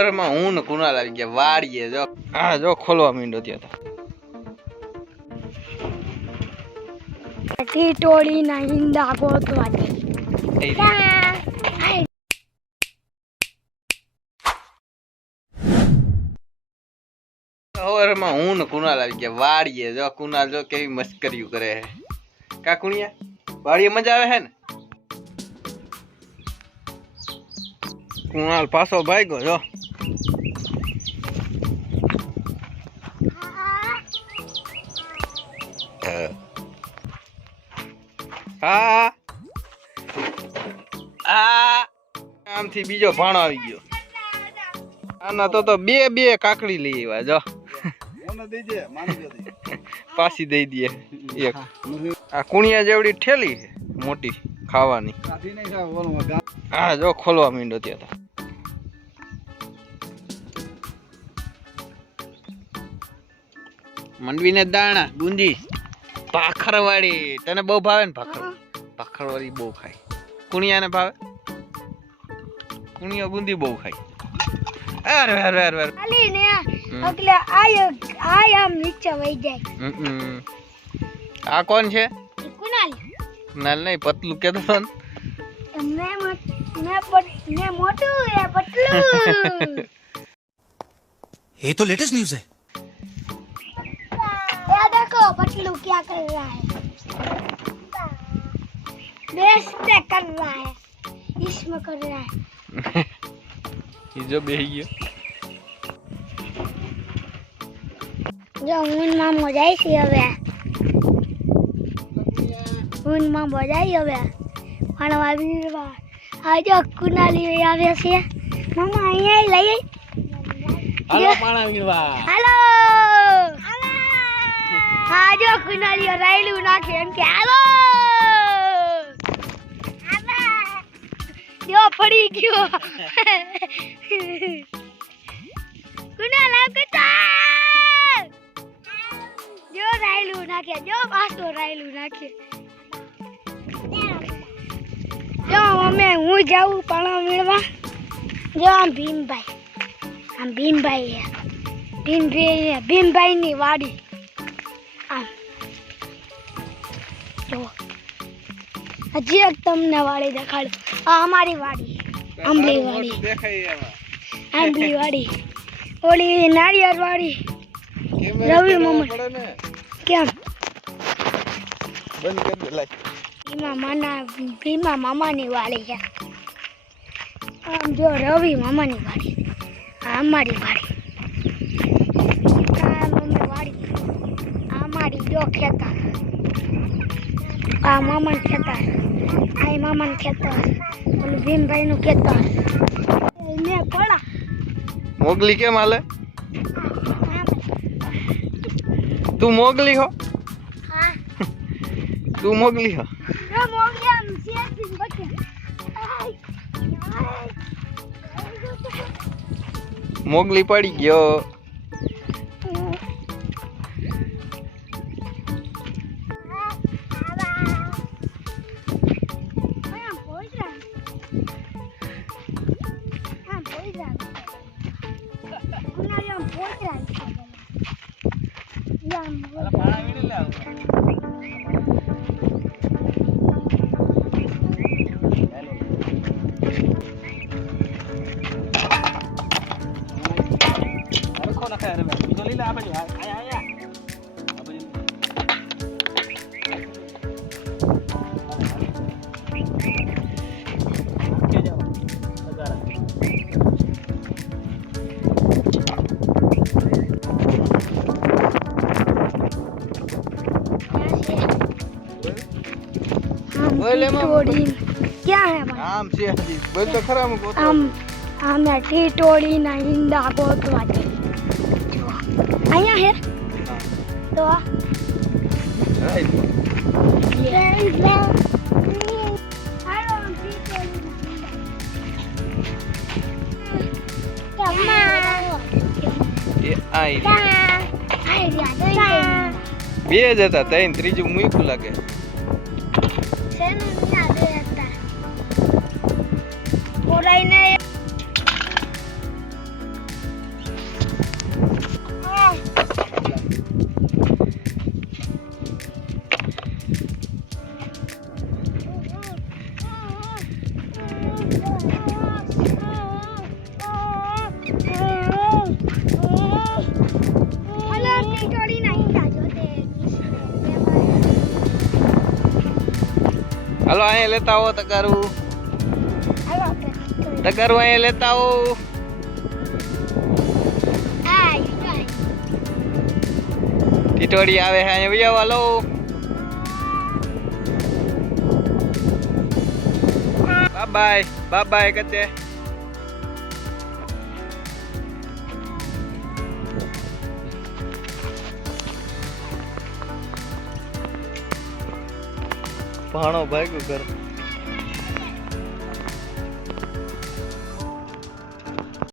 સવારમાં હું ને કુનાલ આવી ગયા વાડીએ. જો હા જો ખોલવા માંડ્યો ત્યાં તો ટીટોળી ના ઈંડા ગોતવા દે. સવારમાં હું ને કુનાલ આવી ગયા વાડીએ. જો કુનાલ જો કેવી મસ્કરીઓ કરે હે. કા કુણિયા વાડીએ મજા આવે હે ને? કુણાલ પાછો ભાગ્યો જો. હા આમથી બીજો ભાણો આવી ગયો. આના તો બે કાકડી લઈ આવ્યા જો. પાછી દઈ દે એક. આ કુણિયા જેવડી ઠેલી છે મોટી ખાવાની. હા જો ખોલવા માંડ્યો ત્યાં તો. મંડવીને દાણા ગુંદી ભાખરવાળી. તને બહુ ભાવે ને ભાખરવાળી બહુ ખાય. કુણિયાને ભાવે? કુણિયા ગુંદી બહુ ખાય. અરે અરે અરે અરે ખાલી ને એટલે આમ નીચે વઈ જાય. આ કોણ છે? કુનાલ. કુનાલ નહીં પતલું કેતો તો ને. मैं मोटू है पतलू. ये तो लेटेस्ट न्यूज़ है. ये देखो पतलू क्या कर रहा है. बेस पे कर रहा है. इसमें कर रहा है. ये जो बेहियो जो उन मां मजाई सी હવે. ઉન માં બજાઈ હવે પાણવા વીરવા. આજો કુનાલી આવે છે. મમ્મા અહીંયા લઈ હાલો પાણા વીરવા. હાલો આજો કુનાલી રાયલું નાખે એમ કે હાલો. જો પડી ગયો. કુનાલ આવતા જો રાયલું નાખે. જો પાછો રાયલું નાખે. જો મમ્મી હું જાઉં પાણા મેળવા. જો આમ ભીમભાઈ ભીમભાઈની વાડી. આમ જો હજી એક તમને વાડી દેખાડું. આ અમારી વાડી આંબલી વાડી. આંબલી વાડી. ઓલી નારિયેળ વાડી રવિ મમ્મી. કેમ બંધ કરી દે લાઈ. ભીમા મામાની વાડી છે. આમ જો રવિ મામાની વાડી. આ અમારી વાડી. આ મમ્મી વાડી. આ અમારી જો ખેતર. આ મામાનું ખેતર. આ મામાનું ખેતર. ઓલું ભીમભાઈનું ખેતર. ને કોળા મોગલી કેમ હાલે? તું મોગલી હો? હા તું મોગલી હો? મોગલી પડી ગયો. क्या है आम से हजी बोल तो खरा में बोल. आम टीटोड़ी ना ईंडा गोतवा दे. અહીંયા હે તો રાઈટ. એ આઈ બે જ હતા. ત્રણ ત્રીજું મૂક્યું લાગે. હલો ટીટોડી નહીં જાજો તે હાલો અહીંયા લેતા આવો તકારું. હલો આપણે તકારું અહીંયા લેતા આવો. આ ઈ ટીટોડી આવે છે અહીંયા વૈયા વાલો. Bye bye કદે. ભાણો ભાગ્યું ઘર.